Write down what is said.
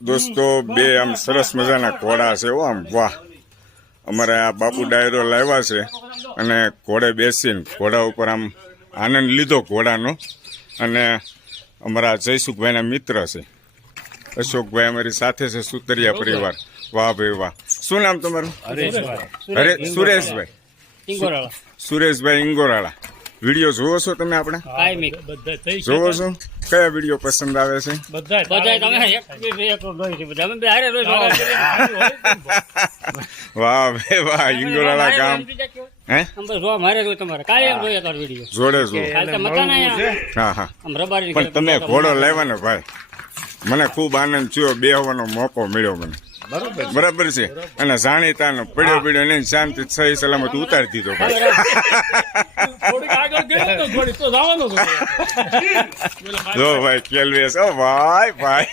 દોસ્તો બે આમ સરસ મજાના ઘોડા છે હો આમ વાહ અમારે આ બાપુ ડાયરો લાવ્યા છે અને ઘોડે બેસીને ઘોડા ઉપર આમ આનંદ લીધો ઘોડાનો અને અમારા જયસુખભાઈના મિત્ર છે અશોકભાઈ અમારી સાથે છે સુતરિયા પરિવાર વાહ ભાઈ વાહ શું નામ તમારું સુરેશભાઈ સુરેશભાઈ ઇંગોરાળા વિડીયો જોવો છો તમે આપણે જોવો છો કયા વિડીયો પસંદ આવે છે વાહ ભાઈ વાહ ઇંગોરાળા ગામ હે જોડે જો હા હા પણ તમે ઘોડો લાવ્યા ને ભાઈ મને ખૂબ આનંદ થયો બેહવાનો મોકો મળ્યો મને બરાબર છે અને જાણીતાનો પડ્યો ને શાંતિ સહી સલામત ઉતારી દીધો ભાઈ જો ભાઈ કેલવેસ ઓ ભાઈ ભાઈ